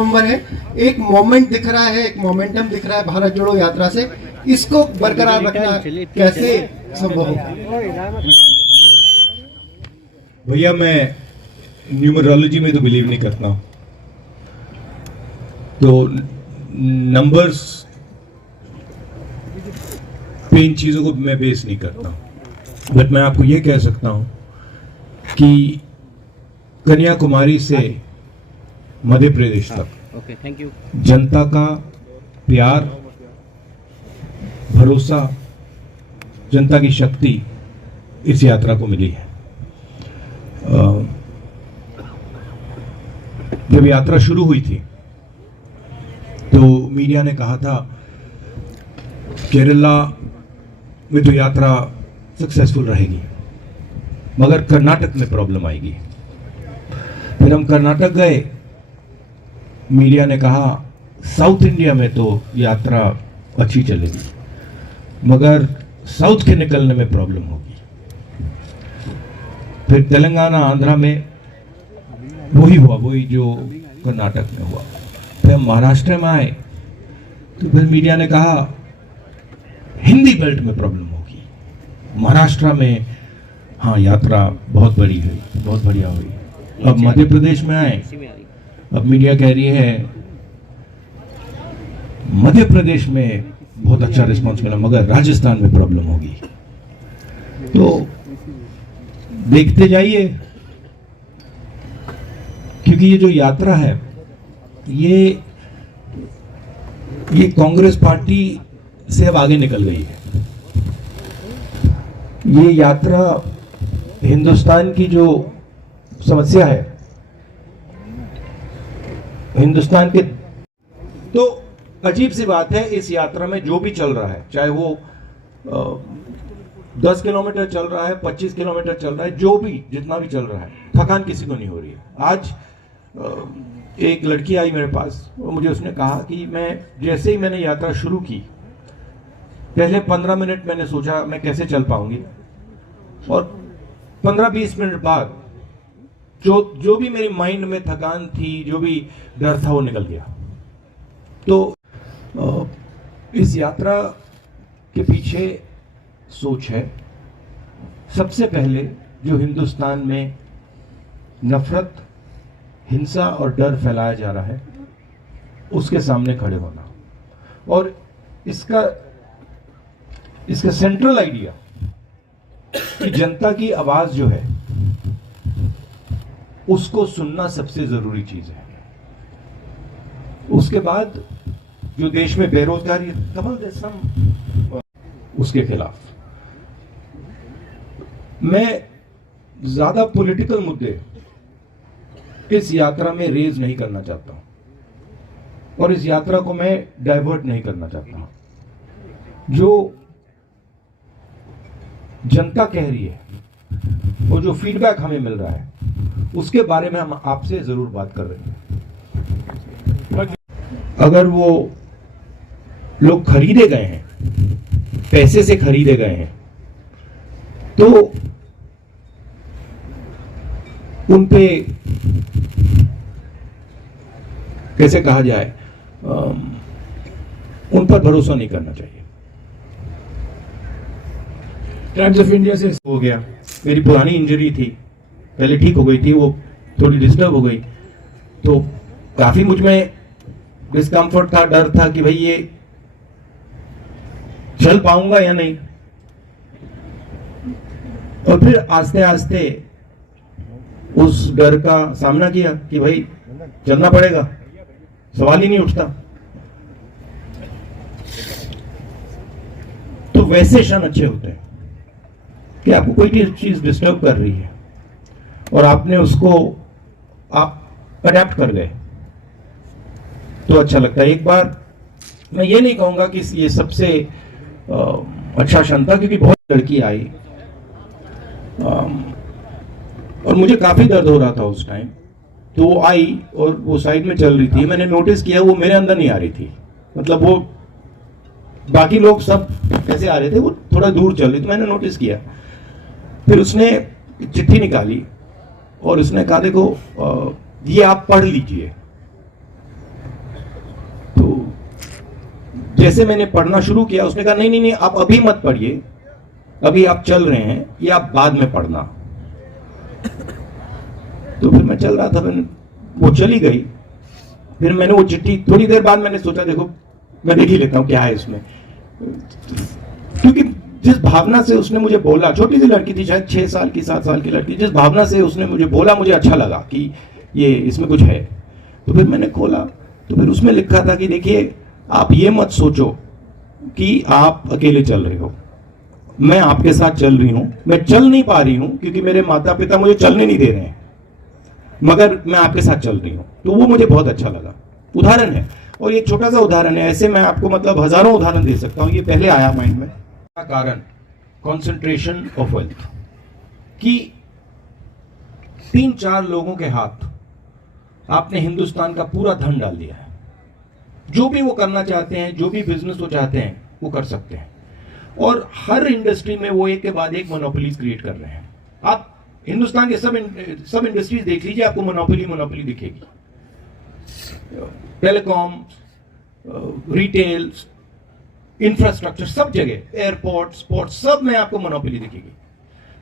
Number है, एक moment दिख रहा है, एक मोमेंटम दिख रहा है भारत जोड़ो यात्रा से, इसको बरकरार रखना कैसे संभव होगा? भैया मैं न्यूमरोलॉजी में तो बिलीव नहीं करता हूं, तो नंबर्स पे इन चीजों को मैं बेस नहीं करता हूं। बट मैं आपको ये कह सकता हूं कि कन्याकुमारी से मध्य प्रदेश तक जनता का प्यार, भरोसा, जनता की शक्ति इस यात्रा को मिली है। जब यात्रा शुरू हुई थी तो मीडिया ने कहा था केरला में तो यात्रा सक्सेसफुल रहेगी, मगर कर्नाटक में प्रॉब्लम आएगी। फिर हम कर्नाटक गए, मीडिया ने कहा साउथ इंडिया में तो यात्रा अच्छी चलेगी, मगर साउथ के निकलने में प्रॉब्लम होगी। फिर तेलंगाना, आंध्रा में वही हुआ, वही जो कर्नाटक में हुआ। फिर हम महाराष्ट्र में आए तो फिर मीडिया ने कहा हिंदी बेल्ट में प्रॉब्लम होगी, महाराष्ट्र में हाँ यात्रा बहुत बड़ी हुई, बहुत बढ़िया हुई। अब मध्य प्रदेश में आए, अब मीडिया कह रही है मध्य प्रदेश में बहुत अच्छा रिस्पांस मिला, मगर राजस्थान में प्रॉब्लम होगी। तो देखते जाइए, क्योंकि ये जो यात्रा है ये कांग्रेस पार्टी से अब आगे निकल गई है। ये यात्रा हिंदुस्तान की जो समस्या है, हिंदुस्तान के, तो अजीब सी बात है, इस यात्रा में जो भी चल रहा है, चाहे वो 10 किलोमीटर चल रहा है, 25 किलोमीटर चल रहा है, जो भी जितना भी चल रहा है, थकान किसी को नहीं हो रही है। आज एक लड़की आई मेरे पास और मुझे उसने कहा कि मैं जैसे ही मैंने यात्रा शुरू की, पहले 15 मिनट मैंने सोचा मैं कैसे चल पाऊंगी, और 15-20 मिनट बाद जो भी मेरी माइंड में थकान थी, जो भी डर था, वो निकल गया। तो इस यात्रा के पीछे सोच है, सबसे पहले जो हिंदुस्तान में नफरत, हिंसा और डर फैलाया जा रहा है, उसके सामने खड़े होना। और इसका सेंट्रल आइडिया कि जनता की आवाज जो है उसको सुनना सबसे जरूरी चीज है। उसके बाद जो देश में बेरोजगारी, उसके खिलाफ मैं ज्यादा पॉलिटिकल मुद्दे इस यात्रा में रेज नहीं करना चाहता हूं, और इस यात्रा को मैं डाइवर्ट नहीं करना चाहता हूं। जो जनता कह रही है और जो फीडबैक हमें मिल रहा है, उसके बारे में हम आपसे जरूर बात कर रहे हैं। अगर वो लोग खरीदे गए हैं, पैसे से खरीदे गए हैं, तो उन पे कैसे कहा जाए, उन पर भरोसा नहीं करना चाहिए। टाइम्स ऑफ इंडिया से हो गया, मेरी पुरानी इंजरी थी, पहले ठीक हो गई थी, वो थोड़ी डिस्टर्ब हो गई, तो काफी मुझ में डिस्कम्फर्ट था, डर था कि भाई ये चल पाऊंगा या नहीं। और फिर आस्ते आस्ते उस डर का सामना किया कि भाई चलना पड़ेगा, सवाल ही नहीं उठता। तो वैसे क्षण अच्छे होते हैं कि आपको कोई चीज डिस्टर्ब कर रही है और आपने उसको आप अडेप्ट कर गए, तो अच्छा लगता है। एक बार मैं ये नहीं कहूंगा कि ये सबसे अच्छा क्षण था, क्योंकि बहुत लड़की आई और मुझे काफी दर्द हो रहा था उस टाइम, तो वो आई और वो साइड में चल रही थी। मैंने नोटिस किया वो मेरे अंदर नहीं आ रही थी, मतलब वो बाकी लोग सब कैसे आ रहे थे, वो थोड़ा दूर चल रही थी, मैंने नोटिस किया। फिर उसने चिट्ठी निकाली और उसने कहा देखो ये आप पढ़ लीजिए। जैसे मैंने पढ़ना शुरू किया, उसने कहा नहीं नहीं नहीं, आप अभी मत पढ़िए, अभी आप चल रहे हैं, ये आप बाद में पढ़ना। तो फिर मैं चल रहा था, मैंने वो चली गई। फिर मैंने वो चिट्ठी, थोड़ी देर बाद मैंने सोचा देखो मैं देख ही लेता हूं क्या है इसमें, क्योंकि जिस भावना से उसने मुझे बोला, छोटी सी लड़की थी, शायद 6 साल की 7 साल की लड़की, जिस भावना से उसने मुझे बोला मुझे अच्छा लगा कि ये इसमें कुछ है। तो फिर मैंने खोला, तो फिर उसमें लिखा था कि देखिए आप ये मत सोचो कि आप अकेले चल रहे हो, मैं आपके साथ चल रही हूं। मैं चल नहीं पा रही हूं क्योंकि मेरे माता पिता मुझे चलने नहीं दे रहे हैं, मगर मैं आपके साथ चल रही हूं। तो वो मुझे बहुत अच्छा लगा। उदाहरण है, और ये छोटा सा उदाहरण है, ऐसे मैं आपको मतलब हजारों उदाहरण दे सकता हूं। ये पहले आया माइंड में। कारण कॉन्सेंट्रेशन ऑफ वेल्थ, कि 3-4 लोगों के हाथ आपने हिंदुस्तान का पूरा धन डाल दिया है। जो भी वो करना चाहते हैं, जो भी बिजनेस वो चाहते हैं, वो कर सकते हैं। और हर इंडस्ट्री में वो एक के बाद एक मोनोपोलीज क्रिएट कर रहे हैं। आप हिंदुस्तान के सब इंडस्ट्रीज देख लीजिए, आपको मोनोपोली दिखेगी। टेलीकॉम, रिटेल, इंफ्रास्ट्रक्चर, सब जगह, एयरपोर्ट, स्पोर्ट्स, सब में आपको मोनोपोली दिखेगी।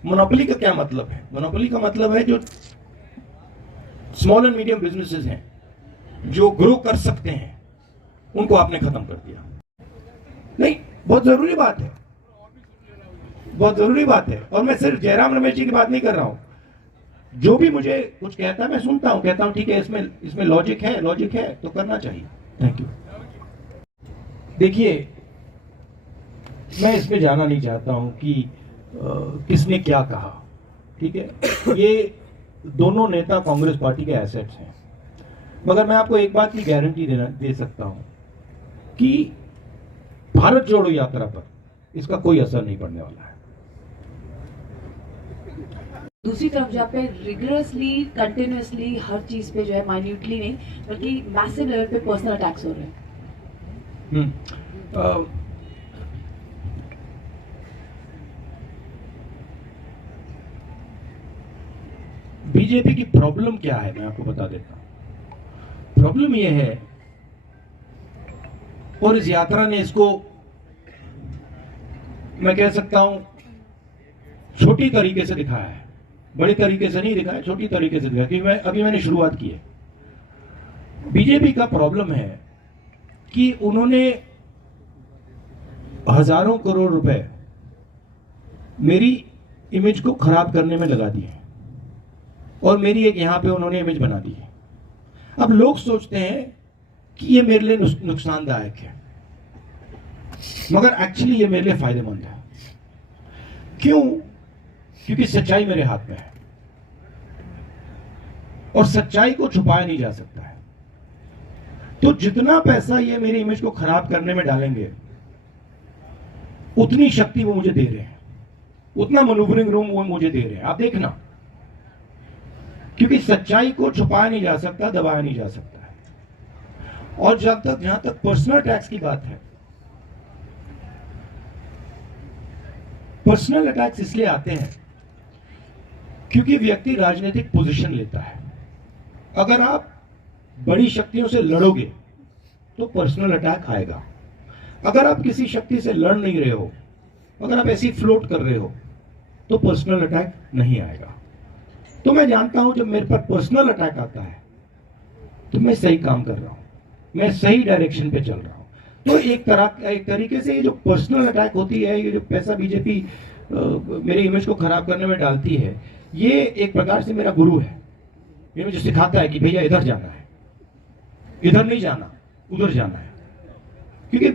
मोनोपोली का क्या मतलब है? मोनोपोली का मतलब है जो स्मॉल एंड मीडियम बिजनेसेस हैं, जो ग्रो कर सकते हैं, उनको आपने खत्म कर दिया। नहीं, बहुत जरूरी बात है, बहुत जरूरी बात है। और मैं सिर्फ जयराम रमेश जी की बात नहीं कर रहा हूं। जो भी मुझे कुछ कहता है मैं सुनता हूं, कहता हूं ठीक है, इसमें लॉजिक है तो करना चाहिए। Thank you. देखिए, मैं इसमें जाना नहीं चाहता हूं कि किसने क्या कहा, ठीक है। ये दोनों नेता कांग्रेस पार्टी के एसेट्स हैं, मगर मैं आपको एक बात की गारंटी दे सकता हूं कि भारत जोड़ो यात्रा पर इसका कोई असर नहीं पड़ने वाला है। दूसरी तरफ जहाँ पे रिगरसली, कंटिन्यूसली हर चीज पे जो है, माइन्यूटली नहीं बल्कि मैसिव लेवल पे पर्सनल अटैक्स हो रहे हैं। बीजेपी की प्रॉब्लम क्या है मैं आपको बता देता हूं। प्रॉब्लम यह है, और इस यात्रा ने इसको मैं कह सकता हूं छोटी तरीके से दिखाया है, बड़ी तरीके से नहीं दिखाया, छोटी तरीके से दिखाया, क्योंकि मैंने शुरुआत की है। बीजेपी का प्रॉब्लम है कि उन्होंने हजारों करोड़ रुपए मेरी इमेज को खराब करने में लगा दिए, और मेरी एक यहां पे उन्होंने इमेज बना दी है। अब लोग सोचते हैं कि ये मेरे लिए नुकसानदायक है, मगर एक्चुअली ये मेरे लिए फायदेमंद है। क्यों? क्योंकि सच्चाई मेरे हाथ में है, और सच्चाई को छुपाया नहीं जा सकता है। तो जितना पैसा ये मेरी इमेज को खराब करने में डालेंगे, उतनी शक्ति वो मुझे दे रहे हैं, उतना मैन्यूवरिंग रूम वो मुझे दे रहे हैं। आप देखना, क्योंकि सच्चाई को छुपाया नहीं जा सकता, दबाया नहीं जा सकता है। और जहां तक पर्सनल अटैक्स की बात है, पर्सनल अटैक्स इसलिए आते हैं क्योंकि व्यक्ति राजनीतिक पोजीशन लेता है। अगर आप बड़ी शक्तियों से लड़ोगे तो पर्सनल अटैक आएगा। अगर आप किसी शक्ति से लड़ नहीं रहे हो, अगर आप ऐसी फ्लोट कर रहे हो, तो पर्सनल अटैक नहीं आएगा। तो मैं जानता हूं जब मेरे पर पर्सनल अटैक आता है तो मैं सही काम कर रहा हूं, मैं सही डायरेक्शन पे चल रहा हूं। तो एक तरीके से ये जो पर्सनल अटैक होती है, ये जो पैसा बीजेपी मेरे इमेज को खराब करने में डालती है, ये एक प्रकार से मेरा गुरु है। ये मुझे सिखाता है कि भैया इधर जाना है, इधर नहीं जाना, उधर जाना है। क्योंकि